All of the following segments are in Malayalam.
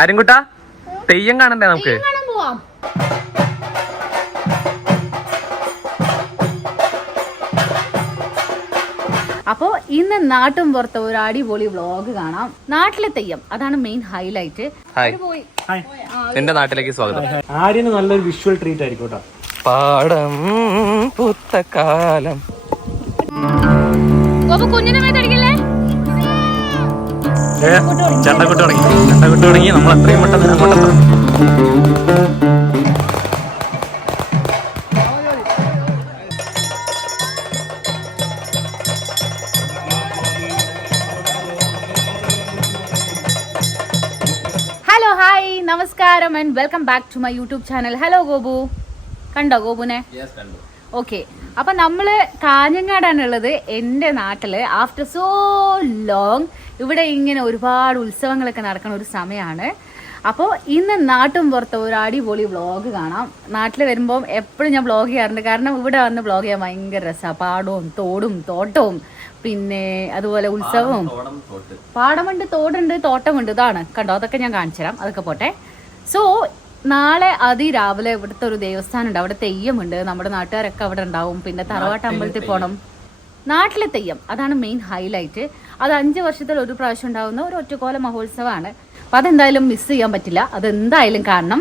ആര്യൻകുട്ടാ തെയ്യം കാണണ്ടേ നമുക്ക്? അപ്പോൾ ഇന്ന് നാട്ടും പുറത്ത് ഒരു അടിപൊളി വ്ളോഗ് കാണാം. നാട്ടിലെ തെയ്യം അതാണ് മെയിൻ ഹൈലൈറ്റ്. എന്റെ നാട്ടിലേക്ക് സ്വാഗതം. ആര്യന് നല്ലൊരു വിഷ്വൽ ട്രീറ്റ് ആയിരിക്കും കേട്ടോ. പാടം പുത്തക്കാലം ചണ്ടക്കുട്ടി തുടങ്ങി നമ്മൾ അത്രയും പെട്ടെന്ന് അങ്ങോട്ടെത്താം. ഹലോ ഹായ് നമസ്കാരം and welcome back to my YouTube channel. Hello Gopu, കണ്ടോ ഗോപുനെ? ഓക്കെ, അപ്പൊ നമ്മള് കാഞ്ഞങ്ങാടാണുള്ളത്, എൻ്റെ നാട്ടില്. ആഫ്റ്റർ സോ ലോങ് ഇവിടെ ഇങ്ങനെ ഒരുപാട് ഉത്സവങ്ങളൊക്കെ നടക്കുന്ന ഒരു സമയമാണ്. അപ്പോൾ ഇന്ന് നാട്ടും പുറത്ത് ഒരു അടിപൊളി വ്ളോഗ് കാണാം. നാട്ടിൽ വരുമ്പോൾ എപ്പോഴും ഞാൻ വ്ളോഗ് ചെയ്യാറുണ്ട്, കാരണം ഇവിടെ വന്ന് വ്ളോഗ് ചെയ്യാൻ ഭയങ്കര രസമാണ്. പാടവും തോടും തോട്ടവും പിന്നെ അതുപോലെ ഉത്സവവും. പാടമുണ്ട്, തോടുണ്ട്, തോട്ടമുണ്ട്. ഇതാണ് കണ്ടോ, അതൊക്കെ ഞാൻ കാണിച്ചു തരാം. അതൊക്കെ പോട്ടെ. സോ നാളെ അതിരാവിലെ ഇവിടുത്തെ ഒരു ദേവസ്ഥാനം ഉണ്ട്, അവിടെ തെയ്യമുണ്ട്. നമ്മുടെ നാട്ടുകാരൊക്കെ അവിടെ ഉണ്ടാവും. പിന്നെ തറവാട്ട് അമ്പലത്തിൽ പോകണം. നാട്ടിലെ തെയ്യം അതാണ് മെയിൻ ഹൈലൈറ്റ്. അത് 5 വർഷത്തിൽ ഒരു പ്രാവശ്യം ഉണ്ടാകുന്ന ഒരു ഒറ്റക്കോല മഹോത്സവമാണ്. അപ്പം അതെന്തായാലും മിസ് ചെയ്യാൻ പറ്റില്ല, അതെന്തായാലും കാണണം.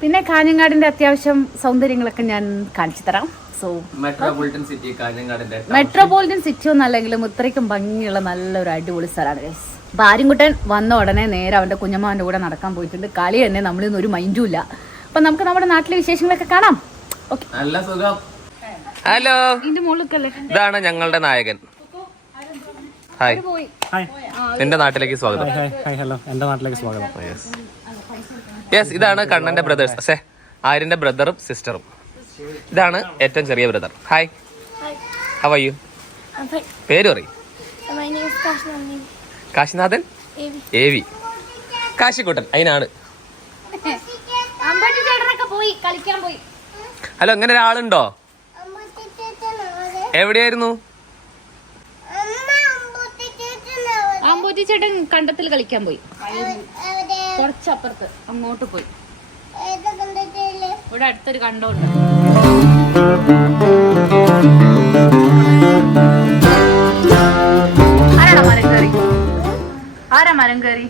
പിന്നെ കാഞ്ഞങ്ങാടിന്റെ അത്യാവശ്യം സൗന്ദര്യങ്ങളൊക്കെ ഞാൻ കാണിച്ചു തരാം. സോ മെട്രോപൊളിറ്റൻ സിറ്റി ഒന്നും അല്ലെങ്കിലും ഇത്രയ്ക്കും ഭംഗിയുള്ള നല്ലൊരു അടിപൊളി സ്ഥലമാണ് ഗൈസ്. അപ്പൊ ആര്യൻകുട്ടൻ വന്ന ഉടനെ നേരെ അവന്റെ കുഞ്ഞമ്മാന്റെ കൂടെ നടക്കാൻ പോയിട്ടുണ്ട്. കളി തന്നെ നമ്മളിന്ന് ഒരു മൈൻഡും ഇല്ല. അപ്പൊ നമുക്ക് നമ്മുടെ നാട്ടിലെ വിശേഷങ്ങളൊക്കെ കാണാം. ഓക്കെ, നല്ല സുഖം. ഹലോ, ഇതാണ് ഞങ്ങളുടെ നായകൻ. ഹായ്, എന്റെ നാട്ടിലേക്ക് സ്വാഗതം. ഹലോ, എന്റെ നാട്ടിലേക്ക് സ്വാഗതം. യെസ്, ഇതാണ് കണ്ണന്റെ ബ്രദേഴ്സ്, ആര്യന്റെ ബ്രദറും സിസ്റ്ററും. ഇതാണ് ഏറ്റവും ചെറിയ brother. Hi, how are you? പേര് പറയും. കാശിനാഥൻ, ഏവി, കാശിക്കുട്ടൻ. അതിനാണ്. ഹലോ, ഇങ്ങനെ ഒരാളുണ്ടോ? എവിടെയായിരുന്നു? ആമ്പൂറ്റി ചേട്ടൻ കണ്ടത്തിൽ കളിക്കാൻ പോയി, കുറച്ചപ്പുറത്ത് അങ്ങോട്ട് പോയി. ഇവിടെ അടുത്തൊരു കണ്ടമുണ്ട്. ആരാടാ മരം കയറി? ആരാ മരം കയറി?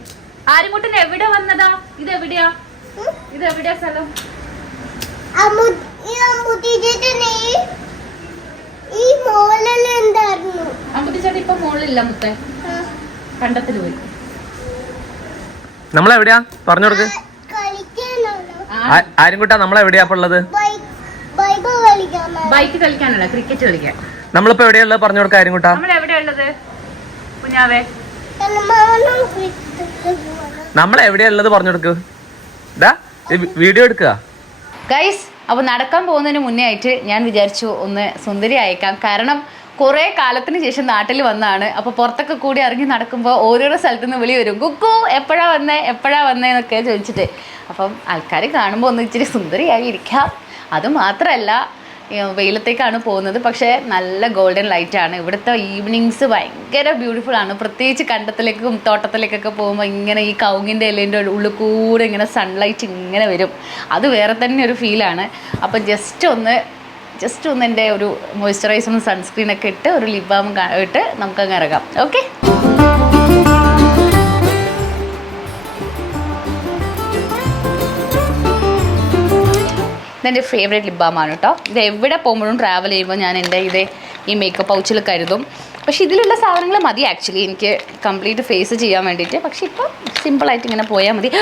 ആര്യൻകുട്ടൻ എവിടെ വന്നതാ? ഇതെവിടെയാ സ്ഥലം? അമ്പൂറ്റി ചേട്ടൻ ഇപ്പൊ മോളിലില്ല മുത്തേ, കണ്ടത്തിൽ പോയി. നമ്മളെവിടെയാ പറഞ്ഞു കൊടുക്ക്. ആര്യൻകുട്ടാ, നമ്മളെവിടെയാ ഉള്ളത്? ബൈക്ക് കളിക്കാനല്ല, ക്രിക്കറ്റ് കളിക്കാൻ. നമ്മളിപ്പോ എവിടെയുള്ളത് പറഞ്ഞു കൊടുക്ക. ആര്യൻകുട്ടാ, നമ്മൾ എവിടെയുള്ളത് കുഞ്ഞാവേ? നമ്മളെവിടെയുള്ളത് പറഞ്ഞു കൊടുക്ക്. വീഡിയോ എടുക്കുക ഗൈസ്. അപ്പൊ നടക്കാൻ പോകുന്നതിന് മുന്നേ ആയിട്ട് ഞാൻ വിചാരിച്ചു ഒന്ന് സുന്ദരി അയക്കാം. കാരണം കുറേ കാലത്തിന് ശേഷം നാട്ടിൽ വന്നതാണ്. അപ്പോൾ പുറത്തൊക്കെ കൂടി ഇറങ്ങി നടക്കുമ്പോൾ ഓരോരോ സ്ഥലത്തു നിന്ന് വിളി വരും, കുക്കു എപ്പോഴാ വന്നേ എന്നൊക്കെ ചോദിച്ചിട്ട്. അപ്പം ആൾക്കാർ കാണുമ്പോൾ ഒന്ന് ഇച്ചിരി സുന്ദരിയായി ഇരിക്കാം. അതുമാത്രമല്ല, വെയിലത്തേക്കാണ് പോകുന്നത്, പക്ഷേ നല്ല ഗോൾഡൻ ലൈറ്റാണ്. ഇവിടുത്തെ ഈവനിങ്സ് ഭയങ്കര ബ്യൂട്ടിഫുൾ ആണ്. പ്രത്യേകിച്ച് കണ്ടത്തിലേക്കും തോട്ടത്തിലേക്കൊക്കെ പോകുമ്പോൾ ഇങ്ങനെ ഈ കവുങ്ങിൻ്റെ ഇലേൻ്റെ ഉള്ളിൽ കൂടെ ഇങ്ങനെ സൺലൈറ്റ് ഇങ്ങനെ വരും. അത് വേറെ തന്നെ ഒരു ഫീലാണ്. അപ്പം ജസ്റ്റ് ഒന്ന് എൻ്റെ ഒരു മോയ്സ്ചറൈസറും സൺസ്ക്രീനൊക്കെ ഇട്ട് ഒരു ലിപ് ബാം ഇട്ട് നമുക്കങ്ങ് ഇറങ്ങാം. ഓക്കെ, ഇതെൻ്റെ ഫേവറേറ്റ് ലിപ് ബാമാണ് കേട്ടോ. ഇത് എവിടെ പോകുമ്പോഴും ട്രാവൽ ചെയ്യുമ്പോൾ ഞാൻ എൻ്റെ ഈ മേക്കപ്പ് പൗച്ചിൽ കരുതും. പക്ഷേ ഇതിലുള്ള സാധനങ്ങൾ മതി ആക്ച്വലി എനിക്ക് കംപ്ലീറ്റ് ഫേസ് ചെയ്യാൻ വേണ്ടിയിട്ട്. പക്ഷേ ഇപ്പോൾ സിമ്പിളായിട്ട് ഇങ്ങനെ പോയാൽ മതി.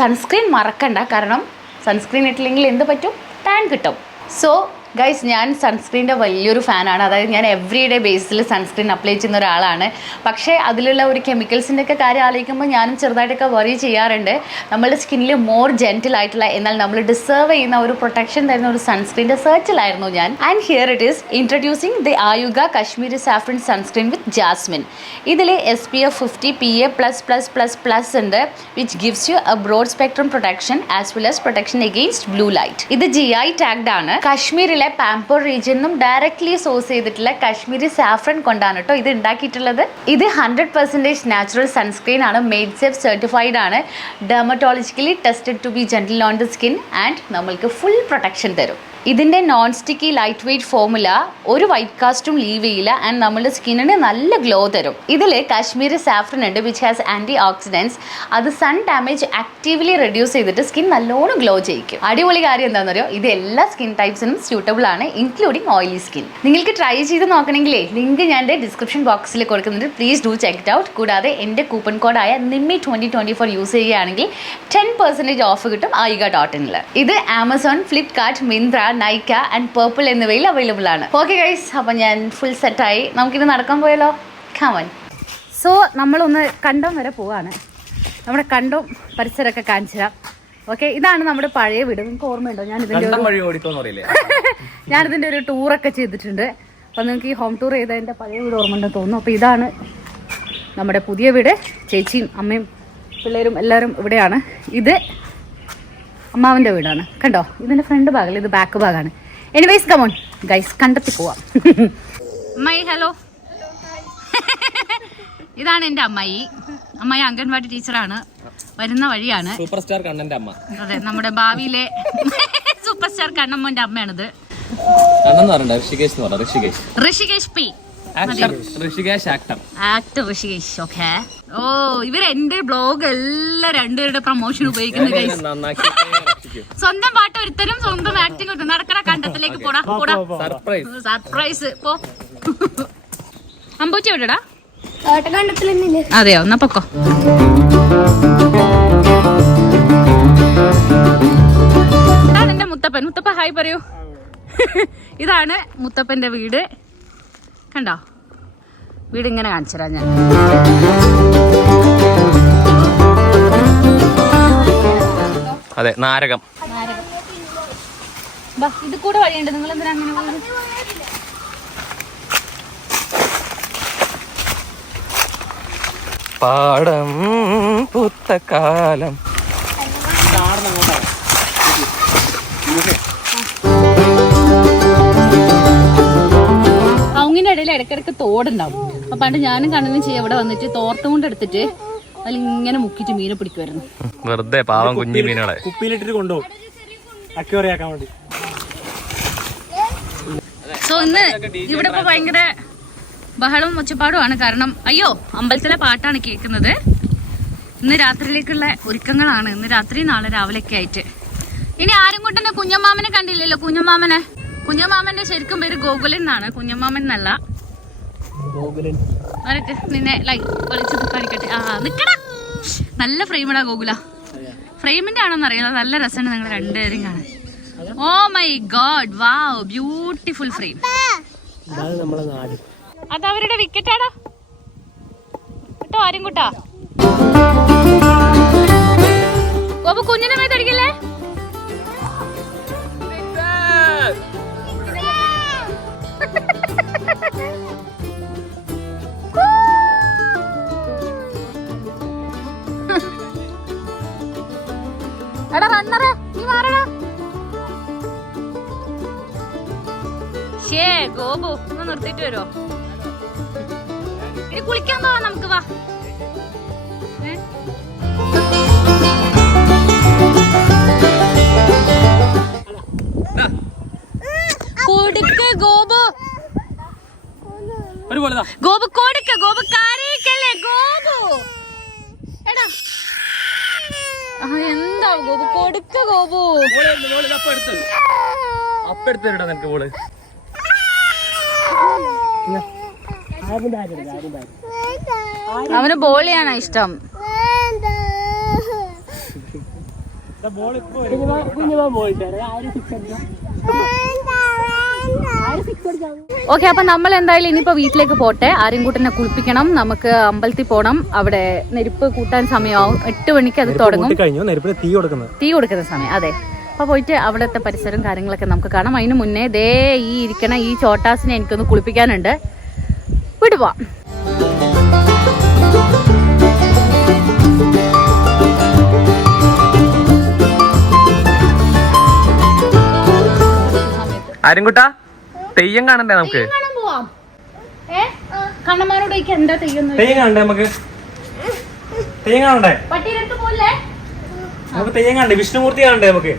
സൺസ്ക്രീൻ മറക്കണ്ട, കാരണം സൺസ്ക്രീൻ ഇട്ടില്ലെങ്കിൽ എന്ത് പറ്റും? ടാൻ കിട്ടും. സോ ഗൈസ്, ഞാൻ സൺസ്ക്രീൻ്റെ വലിയൊരു ഫാനാണ്. അതായത് ഞാൻ എവറി ഡേ ബേസിൽ സൺസ്ക്രീൻ അപ്ലൈ ചെയ്യുന്ന ഒരാളാണ്. പക്ഷേ അതിലുള്ള ഒരു കെമിക്കൽസിൻ്റെ ഒക്കെ കാര്യം ആലോചിക്കുമ്പോൾ ഞാനും ചെറുതായിട്ടൊക്കെ വറി ചെയ്യാറുണ്ട്. നമ്മളുടെ സ്കിന്നിൽ മോർ ജെൻറ്റിൽ ആയിട്ടുള്ള, എന്നാൽ നമ്മൾ ഡിസേർവ് ചെയ്യുന്ന ഒരു പ്രൊട്ടക്ഷൻ തരുന്ന ഒരു സൺസ്ക്രീൻ്റെ സെർച്ചിലായിരുന്നു ഞാൻ. And here it is introducing the Ayuga Kashmiri saffron sunscreen with jasmine. ഇതിൽ SPF 50 PA++++ ഉണ്ട്, which gives you a broad spectrum protection as well as protection against blue light. ഇത് GI ടാഗ്ഡ് ആണ്. കശ്മീരിൽ കാശ്മീരിലെ പാംപോർ റീജിയനിലും ഡയറക്ട്ലി സോഴ്സ് ചെയ്തിട്ടുള്ള കാശ്മീരി സാഫ്രൻ കൊണ്ടാണ് കേട്ടോ ഇത് ഉണ്ടാക്കിയിട്ടുള്ളത്. ഇത് 100% നാച്ചുറൽ സൺസ്ക്രീൻ ആണ്, മെയ്ഡ് സേഫ് സർട്ടിഫൈഡ് ആണ്, dermatologically tested to be gentle on the skin and നമ്മൾക്ക് ഫുൾ പ്രൊട്ടക്ഷൻ തരും. ഇതിൻ്റെ non sticky light weight formula, ഒരു വൈറ്റ് കാസ്റ്റും ലീവ് ചെയ്യില്ല ആൻഡ് നമ്മുടെ സ്കിന്നിന് നല്ല ഗ്ലോ തരും. ഇതിൽ കാശ്മീരി സാഫ്രൻ ഉണ്ട് വിച്ച് ഹാസ് ആൻറ്റി ഓക്സിഡൻസ്. അത് സൺ ഡാമേജ് ആക്റ്റീവ്ലി റെഡ്യൂസ് ചെയ്തിട്ട് സ്കിൻ നല്ലോണം ഗ്ലോ ചെയ്യിക്കും. അടിപൊളി കാര്യം എന്താണെന്ന് അറിയോ, ഇത് എല്ലാ സ്കിൻ ടൈപ്സിനും സ്യൂട്ടബിൾ ആണ്, ഇൻക്ലൂഡിങ് ഓയിലി സ്കിൻ. നിങ്ങൾക്ക് ട്രൈ ചെയ്ത് നോക്കണമെങ്കിലേ ലിങ്ക് ഞാൻ എൻ്റെ ഡിസ്ക്രിപ്ഷൻ ബോക്സിൽ കൊടുക്കുന്നുണ്ട്, please do check it out. കൂടാതെ എൻ്റെ കൂപ്പൺ കോഡായ നിമ്മി 2024 യൂസ് ചെയ്യുകയാണെങ്കിൽ 10% ഓഫ് കിട്ടും aiga.in. ഇത് Amazon, Flipkart, Myntra, Nykaa and purple എന്നിവയിൽ അവൈലബിൾ ആണ്. ഓക്കെ ഗൈസ്, അപ്പം ഞാൻ ഫുൾ സെറ്റായി, നമുക്കിത് നടക്കാൻ പോയാലോ? കമൺ. സോ നമ്മളൊന്ന് കണ്ടം വരെ പോവാണ്. നമ്മുടെ കണ്ടം പരിസരമൊക്കെ കാണിച്ചു തരാം. ഓക്കെ, ഇതാണ് നമ്മുടെ പഴയ വീട്. നിങ്ങൾക്ക് ഓർമ്മയുണ്ടോ? ഞാനിതിൻ്റെ ഒരു ടൂറൊക്കെ ചെയ്തിട്ടുണ്ട്. അപ്പം നിങ്ങൾക്ക് ഈ ഹോം ടൂർ ചെയ്തതിൻ്റെ പഴയ വീട് ഓർമ്മയുണ്ടെന്ന് തോന്നുന്നു. അപ്പോൾ ഇതാണ് നമ്മുടെ പുതിയ വീട്. ചേച്ചിയും അമ്മയും പിള്ളേരും എല്ലാവരും ഇവിടെയാണ്. ഇത് അമ്മാവിൻ്റെ വീടാണ്. കണ്ടോ, ഇതിൻ്റെ ഫ്രണ്ട് ഭാഗം, ഇത് ബാക്ക് ഭാഗമാണ്. എനിവേസ് കമോൺ ഗൈസ്, കണ്ടെത്തി പോവാം. അമ്മായി ഹലോ. ഇതാണ് എൻ്റെ അമ്മായി. അമ്മായി അംഗൻവാടി ടീച്ചറാണ്, വരുന്ന വഴിയാണ്. സൂപ്പർ സ്റ്റാർ കണ്ണന്റെ അമ്മ. അതെ, നമ്മുടെ ഭാവിയിലെ സൂപ്പർ സ്റ്റാർ കണ്ണമ്മന്റെ അമ്മയാണിത്. Rishikesh P, actor Rishikesh. Okay. Oh, ഇവർ എന്റെ ബ്ലോഗ് എല്ലാം രണ്ടുപേരുടെ പ്രൊമോഷൻ ഉപയോഗിക്കുന്ന ഗൈസ്. സ്വന്തം പാട്ട് ഒരുത്തരും സ്വന്തം ആക്ടിങ് ഒരുത്തരും. നടക്കണ കണ്ടത്തിലേക്ക് പോടാ പോടാ. സർപ്രൈസ് പോ. അമ്പൂച്ച എവിടെടാ? അതെയോ, എന്നാ പൊക്കോ. ഇതാണ് എന്റെ മുത്തപ്പൻ. മുത്തപ്പ ഹായ് പറയൂ. ഇതാണ് മുത്തപ്പന്റെ വീട്. കണ്ടോ, വീട് ഇങ്ങനെ കാണിച്ചുതരാ ഞാൻ. അതെ, നാരകം. ഇത് കൂടെ വഴിയുണ്ട്, നിങ്ങൾ എന്തിനാ അങ്ങനെ പോകുന്നത്? പാടം പുത്തക്കാലം. അവങ്ങിന്റെ ഇടയിൽ ഇടയ്ക്കിടയ്ക്ക് തോടുണ്ടാവും. അപ്പൊ പണ്ട് ഞാനും കണ്ണനും ചെയ്യാം, ഇവിടെ വന്നിട്ട് തോർത്തും കൊണ്ട് എടുത്തിട്ട് അതിലിങ്ങനെ മുക്കിട്ട് മീനെ പിടിക്കുമായിരുന്നു. വെറുതെ പാവം കുഞ്ഞു മീനുകളെ കുപ്പിയിലിട്ടിട്ട് കൊണ്ടുപോകും അക്വേറിയാക്കാൻ വേണ്ടി. സോ ഇന്ന് ഇവിടെ ഇപ്പൊ ഭയങ്കര ബഹളവും ഒച്ചപ്പാടുമാണ്. കാരണം അയ്യോ, അമ്പലത്തിലെ പാട്ടാണ് കേൾക്കുന്നത്. ഇന്ന് രാത്രിയിലേക്കുള്ള ഒരുക്കങ്ങളാണ്. ഇന്ന് രാത്രി നാളെ രാവിലെയൊക്കെ ആയിട്ട്. ഇനി ആരും കൊണ്ടന്നെ കുഞ്ഞമ്മാമനെ കണ്ടില്ലല്ലോ. കുഞ്ഞമ്മാമന്റെ ശരിക്കും പേര് ഗോകുലൻ എന്നാണ്, കുഞ്ഞമ്മാമൻ എന്നല്ല. നിന്നെ വിളിച്ചത് കാണിക്കട്ടെ. നിക്കടാ, നല്ല ഫ്രെയിമിടാ ഗോകുല. ഫ്രെയിമിന്റെ ആണോന്ന് അറിയാം, നല്ല രസമാണ് നിങ്ങൾ രണ്ടുപേരും കാണാൻ. Oh my God, wow, beautiful frame. അതവരുടെ വിക്കറ്റാടാ കേട്ടോ. ആരും കൂട്ടാ ഗോപു, കുഞ്ഞിനെ മേത്തടിക്കല്ലേ. എടാ റണ്ണറെ, നീ മാറടാ. ഗോപു ഒന്ന് നിർത്തിട്ട് വരുമോ? ഇനി കുളിക്കാൻ പോവാ നമുക്ക്. വാ. കൊടുക്ക് ഗോപു, ഗോപു കൊടുക്ക്. ഗോപു കരയിക്കല്ലേ ഗോപു. എടാ എന്താ ഗോപു, കൊടുക്ക് ഗോപു. അവന് ബോളിയാണോ ഇഷ്ടം? ഓക്കെ, അപ്പൊ നമ്മൾ എന്തായാലും ഇനിയിപ്പോ വീട്ടിലേക്ക് പോട്ടെ. ആര്യൻകുട്ടനെ കുളിപ്പിക്കണം, നമുക്ക് അമ്പലത്തിൽ പോണം. അവിടെ നെരുപ്പ് കൂട്ടാൻ സമയമാവും. 8 മണിക്ക് അത് തുടങ്ങും, തീ കൊടുക്കുന്ന സമയം. അതെ, അപ്പൊ പോയിട്ട് അവിടുത്തെ പരിസരം കാര്യങ്ങളൊക്കെ നമുക്ക് കാണാം. അതിന് മുന്നേ ദേ ഈ ഇരിക്കണ ഈ ചോട്ടാസിനെ എനിക്കൊന്ന് കുളിപ്പിക്കാനുണ്ട്. വിടുവാ. ആര്യൻകുട്ടാ തെയ്യം കാണണ്ടേ നമുക്ക്? കാണാൻ പോവാം. കണ്ണന്മാരോട് ചോദിക്കാം എന്താ തെയ്യം തെയ്യം കാണണ്ടേ നമുക്ക്? തെയ്യം കാണണ്ടേ? പട്ടിയിലെടുത്ത് പോലെ നമുക്ക് തെയ്യം കാണണ്ടേ? വിഷ്ണുമൂർത്തി കാണണ്ടേ നമുക്ക്?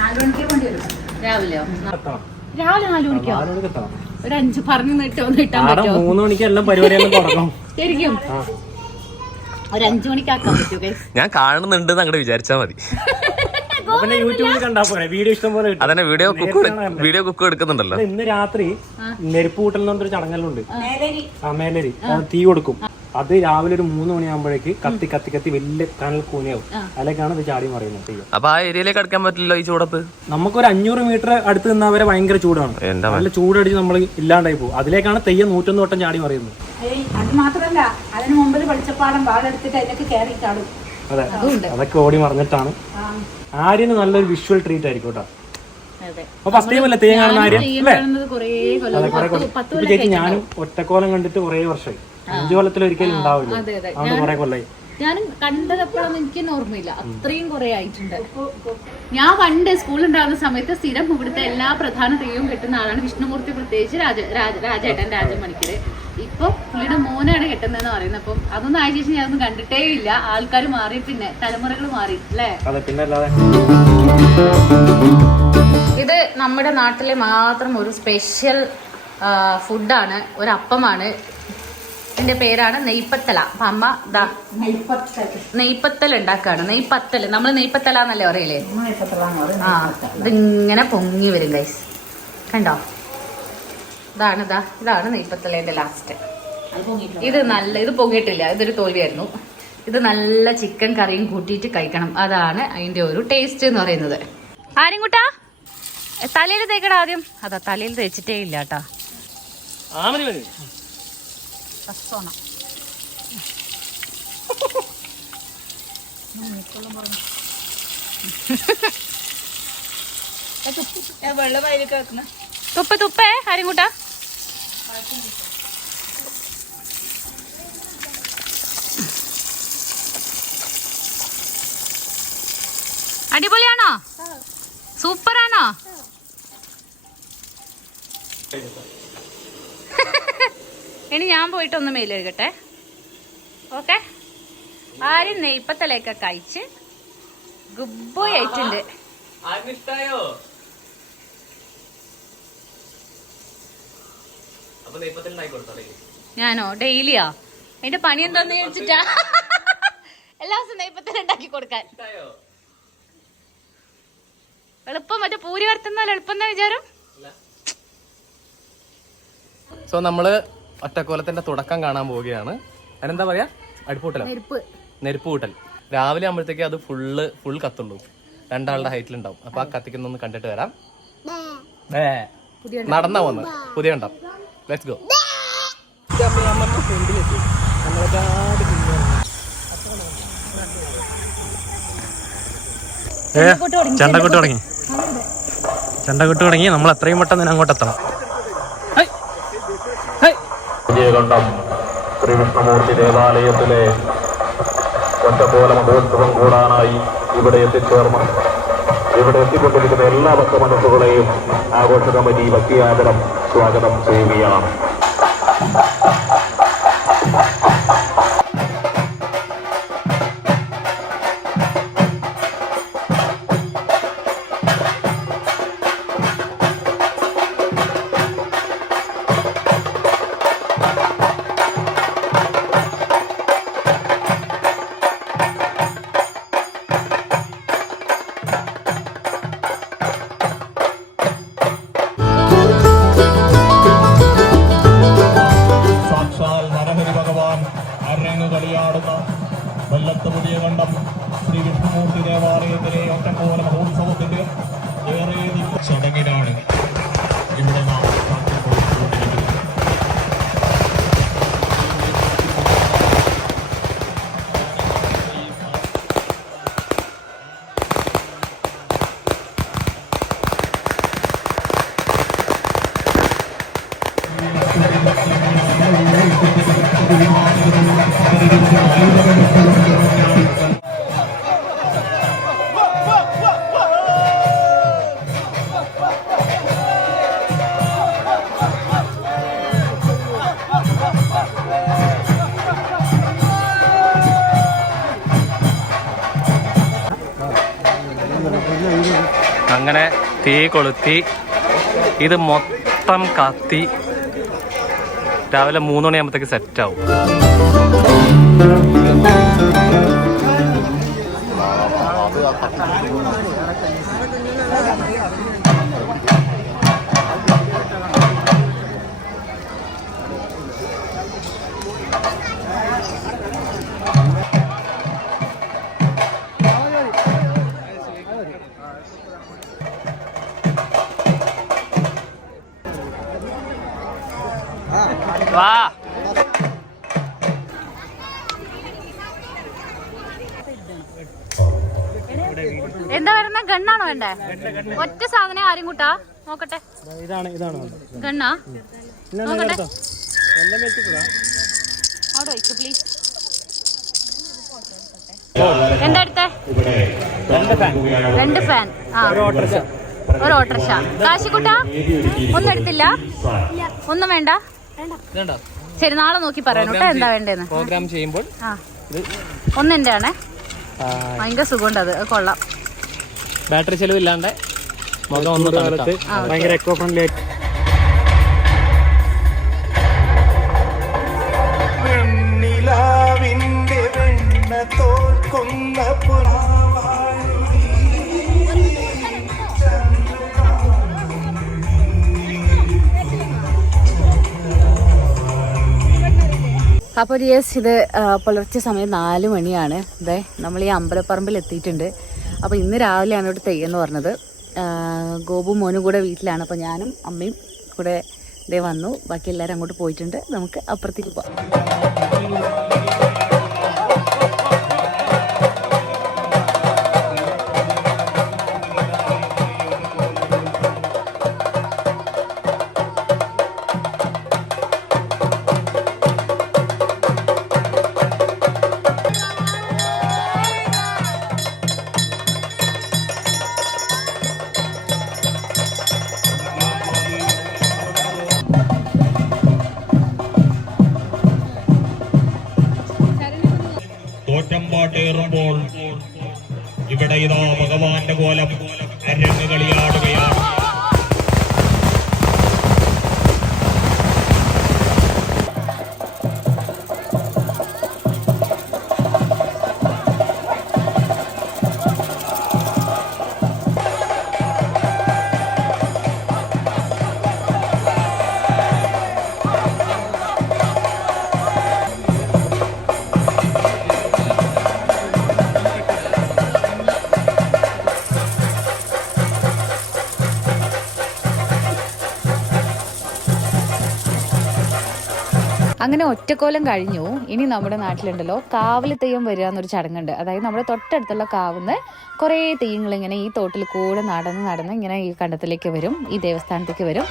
4 മണിക്ക് വേണ്ടി വരും. രാവിലെയോ? എത്തണം. രാവിലെ 4 മണിക്കോ? 4 മണിക്ക് എത്തണം. ഒരു 5 പറഞ്ഞു കിട്ടാൻ നാളെ പറ്റുമോ? 3 മണിക്ക് എല്ലാം പരിപാടിയെല്ലാം തുടങ്ങും. ശരിക്കും ഒരു 5 മണിക്കാക്കാൻ പറ്റുമോ guys? ഞാൻ കാണുന്നുണ്ട് അങ്ങോട്ട് വിചാരിച്ചാ മതി. പിന്നെ യൂട്യൂബിൽ കണ്ടാ പോരെ, വീഡിയോ ഇഷ്ടം പോലെ കിട്ടും. അതന്നെ വീഡിയോ കുക്ക് എടുക്കുന്നുണ്ടല്ലോ. ഇന്ന് രാത്രി നെരുപ്പ് കൂട്ടൽ എന്ന് പറഞ്ഞൊരു ചടങ്ങലുണ്ട്. മേലരി തീ കൊടുക്കും. അത് രാവിലെ ഒരു 3 മണിയാകുമ്പോഴേക്ക് കത്തി കത്തി കത്തി വലിയ കനൽ കൂനയാവും. അതിലേക്കാണ് ഇത് ചാടി മറിയുന്നത്. അപ്പൊ ആ ഏരിയയിലേക്ക് അടുക്കാൻ പറ്റില്ലല്ലോ ഈ ചൂടത്ത്. നമുക്കൊരു 500 മീറ്റർ അടുത്ത് നിന്നവരെ ഭയങ്കര ചൂടാണ്. നല്ല ചൂടടിച്ച് നമ്മൾ ഇല്ലാണ്ടായി പോകും. അതിലേക്കാണ് തെയ്യം 101 വട്ടം ചാടി മറിയുന്നത്. അത് മാത്രല്ല അതിന് മുമ്പിൽ വെളിച്ചപ്പാടം വാളെടുത്തിട്ട് അതിലേക്ക് കയറി ചാടും. അതെ, അതൊക്കെ ഓടി മറിഞ്ഞിട്ടാണ്. ആര്യന് നല്ലൊരു വിഷ്വൽ ട്രീറ്റ് ആയിരിക്കും കേട്ടോ. അപ്പൊ ഫസ്റ്റ് ടൈം അല്ലേ തെയ്യം കാണുന്ന ആര്യം അല്ലേ? ചേച്ചി ഞാനും ഒറ്റക്കോലം കണ്ടിട്ട് കുറെ വർഷമായി. 5 കൊല്ലത്തിലൊരിക്കലും ഉണ്ടാവില്ല. അതുകൊണ്ട് കുറെ കൊല്ലായി. ഞാനും കണ്ടതപ്പോഴൊന്നും എനിക്കൊന്നും ഓർമ്മയില്ല. അത്രയും കുറെ ആയിട്ടുണ്ട്. ഞാൻ പണ്ട് സ്കൂളുണ്ടാകുന്ന സമയത്ത് സ്ഥിരം ഇവിടുത്തെ എല്ലാ പ്രധാന തെയ്യവും കെട്ടുന്ന ആളാണ് വിഷ്ണുമൂർത്തി, പ്രത്യേകിച്ച് രാജേട്ടൻ രാജമണിക്കര്. ഇപ്പൊ പുള്ളിയുടെ മോനാണ് കെട്ടുന്നതെന്ന് പറയുന്നത്. അപ്പം അതൊന്നും ആയ ശേഷം ഞാനൊന്നും കണ്ടിട്ടേ ഇല്ല. ആൾക്കാർ മാറി, പിന്നെ തലമുറകൾ മാറി അല്ലേ? ഇത് നമ്മുടെ നാട്ടിലെ മാത്രം ഒരു സ്പെഷ്യൽ ഫുഡാണ്, ഒരു അപ്പമാണ്. ഇതിന്റെ പേരാണ് നെയ്പത്തല. അപ്പൊ അമ്മ ദാ നെയ്പത്തൽ ഉണ്ടാക്കാണ്. നെയ്പത്തൽ, നമ്മള് നെയ്പത്തല എന്നല്ലേ പറയല്ലേ? ആ, ഇതിങ്ങനെ പൊങ്ങി വരും ഗൈസ്, കണ്ടോ? ഇതാണ് നെയ്പത്തലേന്റെ ലാസ്റ്റ്. ഇത് പൊങ്ങിയിട്ടില്ല, ഇതൊരു തോൽവിയായിരുന്നു. ഇത് നല്ല ചിക്കൻ കറിയും കൂട്ടിയിട്ട് കഴിക്കണം. അതാണ് അതിന്റെ ഒരു ടേസ്റ്റ് എന്ന് പറയുന്നത്. ആരും കൂട്ടാ തലയിൽ തേക്കട ആദ്യം. അതാ തലയിൽ തേച്ചിട്ടേ ഇല്ല കേട്ടാ. തുപ്പേ ആരും കൂട്ടാ. അടിപൊളിയാണോ? സൂപ്പറാണോ? ഇനി ഞാൻ പോയിട്ട് ഒന്ന് മെയിൽ എഴുകട്ടെ. ഓക്കെ, ആരും നെയ്പ്പത്തലയൊക്കെ കഴിച്ച് ഗുബോയ് ആയിട്ടുണ്ട്. ഞാനോ ഡെയിലിയാ? അതിന്റെ പണി എന്താന്ന് ചോദിച്ചിട്ടാ എല്ലാ ദിവസവും നെയ്പ്പത്തല ഉണ്ടാക്കി കൊടുക്കാൻ. എളുപ്പം മറ്റേ പൂരി വറുത്തുന്ന എളുപ്പം എന്നാ വിചാരം. സോ നമ്മള് ഒറ്റക്കോലത്തിന്റെ തുടക്കം കാണാൻ പോവുകയാണ്. അതിനെന്താ പറയാ? അടുപ്പൂട്ടലോ? നെരുപ്പ് കൂട്ടൽ. രാവിലെ ആകുമ്പോഴത്തേക്ക് അത് ഫുൾ കത്തുള്ളൂ. 2 ആളുടെ ഹൈറ്റിലുണ്ടാവും. അപ്പൊ ആ കത്തിക്കുന്നൊന്ന് കണ്ടിട്ട് വരാം. നടന്നാ വന്ന് പുതിയ ഉണ്ടാവും. Let's go. ചെണ്ടകൊട്ട് തുടങ്ങി. നമ്മൾ എത്രയും പെട്ടെന്ന് അങ്ങോട്ട് എത്തണം. വിജയകണ്ഠം ശ്രീ വിഷ്ണുമൂർത്തി ദേവാലയത്തിലെ ഒറ്റക്കോല മഹോത്സവം കൂടാനായി ഇവിടെ എത്തിച്ചേർന്നു. ഇവിടെ എത്തിക്കൊണ്ടിരിക്കുന്ന എല്ലാ ഭക്തമനസ്സുകളെയും ആഘോഷ കമ്മിറ്റി ഭക്തിയാദരം സ്വാഗതം ചെയ്യുകയാണ്. കളിയാടുന്ന കൊല്ലത്ത് പുതിയകണ്ഠം ശ്രീ വിഷ്ണുമൂർത്തി ദേവാലയത്തിലെ ഒറ്റക്കോല മഹോത്സവത്തിന്റെ ഏറെ ചടങ്ങിലാണ് ഇവിടെ നാം കണ്ടുകൊണ്ടിരിക്കുന്നത്. അങ്ങനെ തീ കൊളുത്തി ഇത് മൊത്തം കത്തി രാവിലെ 3 മണിയാകുമ്പോഴത്തേക്ക് സെറ്റാവും. വാ എന്താ വരുന്ന ഗണ്ണാണോ വേണ്ടേ? ഒറ്റ സാധനം ആരും കൂട്ടാ നോക്കട്ടെ. ഗണ്ണാ നോക്കട്ടെ. അവിടെ വയ്ക്കു പ്ലീസ്. എന്താ എടുത്തേ? 2 ഫാൻ. ആ ഒരു ഓട്ടർഷ. കാശിക്കുട്ടാ ഒന്നും എടുത്തില്ല? ഒന്നും വേണ്ട? ശരി, നാളെ നോക്കി പറയണം കേട്ടോ എന്താ വേണ്ടേന്ന്. പ്രോഗ്രാം ചെയ്യുമ്പോൾ ഒന്നെന്റെ ആണേ. ഭയങ്കര സുഖമുണ്ട്, അത് കൊള്ളാം. ബാറ്ററി ചെലവില്ലാണ്ട് ഭയങ്കര എക്കോ ഫ്രണ്ട്ലി ആയിട്ട്. അപ്പോൾ യെസ്, ഇത് പുലർച്ചെ സമയം 4 മണിയാണ്. ഇതേ നമ്മൾ ഈ അമ്പലപ്പറമ്പിൽ എത്തിയിട്ടുണ്ട്. അപ്പോൾ ഇന്ന് രാവിലെയാണ് ഇവിടെ തെയ്യെന്ന് പറഞ്ഞത്. ഗോപു മോനും കൂടെ വീട്ടിലാണ്. അപ്പോൾ ഞാനും അമ്മയും കൂടെ ഇതേ വന്നു. ബാക്കി എല്ലാവരും അങ്ങോട്ട് പോയിട്ടുണ്ട്. നമുക്ക് അപ്പുറത്തേക്ക് പോകാം. തോറ്റമ്പാട്ടേറുമ്പോൾ ഇവിടെ ഇതാ ഭഗവാന്റെ കോലം അരങ്ങുകളിയാടുകയാണ്. അങ്ങനെ ഒറ്റക്കോലം കഴിഞ്ഞു. ഇനി നമ്മുടെ നാട്ടിലുണ്ടല്ലോ കാവല് തെയ്യം വരിക എന്നൊരു ചടങ്ങുണ്ട്. അതായത് നമ്മുടെ തൊട്ടടുത്തുള്ള കാവുന്ന് കുറേ തെയ്യങ്ങൾ ഇങ്ങനെ ഈ തോട്ടിൽ കൂടെ നടന്ന് ഇങ്ങനെ ഈ കണ്ടത്തിലേക്ക് വരും, ഈ ദേവസ്ഥാനത്തേക്ക് വരും.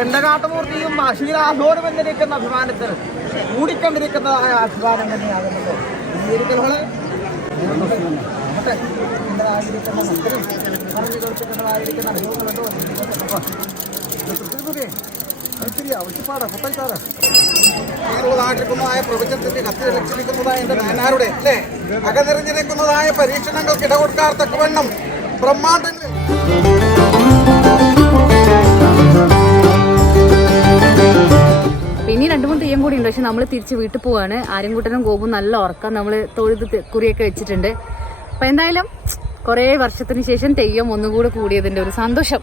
ഗണ്ഡനാഥമൂർത്തിയും ക്ഷീരാസോരം എന്നിരിക്കുന്ന അഭിമാനത്തിൽ മൂടിക്കൊണ്ടിരിക്കുന്നതായ അഭിമാനം തന്നെയാകുന്നത്. ായ പ്രപഞ്ചത്തിന്റെ കത്തിരച്ചിരിക്കുന്നതായ എന്റെ നാനാരുടെ അല്ലേ അകനിറഞ്ഞിരിക്കുന്നതായ പരീക്ഷണങ്ങൾക്ക് ഇടകൊടുക്കാത്തക്കവണ്ണം ബ്രഹ്മാണ്ടങ്ങളിൽ ഇനി 2-3 തെയ്യം കൂടി ഉണ്ട്. പക്ഷെ നമ്മൾ തിരിച്ച് വീട്ടിൽ പോവാണ്. ആര്യൻകുട്ടനും ഗോപും നല്ല ഉറക്കം നമ്മൾ തൊഴുത് കുറിയൊക്കെ വെച്ചിട്ടുണ്ട്. അപ്പൊ എന്തായാലും കുറേ വർഷത്തിന് ശേഷം തെയ്യം ഒന്നുകൂടെ കൂടിയതിന്റെ ഒരു സന്തോഷം.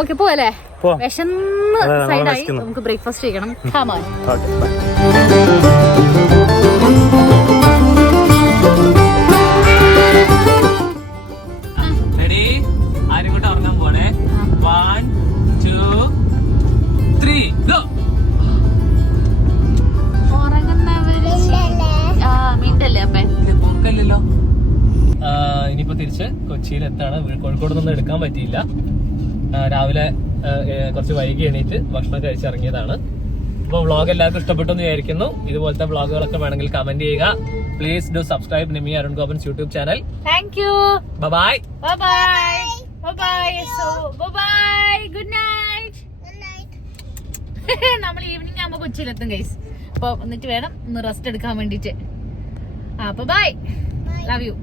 ഓക്കെ, പോവല്ലേ? വിശന്ന് സൈഡായി, നമുക്ക് ബ്രേക്ക്ഫാസ്റ്റ് ചെയ്യണം. കൊച്ചിയിലെത്താണ്. കോഴിക്കോട് നിന്ന് എടുക്കാൻ പറ്റിയില്ല. രാവിലെ കുറച്ച് വൈകി എണീറ്റ് ഭക്ഷണം കഴിച്ചിറങ്ങിയതാണ്. അപ്പോൾ വ്ളോഗ് എല്ലാവർക്കും ഇഷ്ടപ്പെട്ടെന്ന് വിചാരിക്കുന്നു. ഇതുപോലത്തെ വ്ളോഗുകളൊക്കെ വേണമെങ്കിൽ കമന്റ് ചെയ്യുക. Please do subscribe Nimi Arun Gopan's YouTube channel. Thank you. Bye bye. Good night. നമ്മൾ ഈവനിങ് ആകുമ്പോ കൊച്ചിയിലെത്തും ഗൈസ്. അപ്പൊ എന്നിട്ട് വേണം ഒന്ന് റെസ്റ്റ് എടുക്കാൻ വേണ്ടിട്ട്. അപ്പൊ ബൈ. Love you.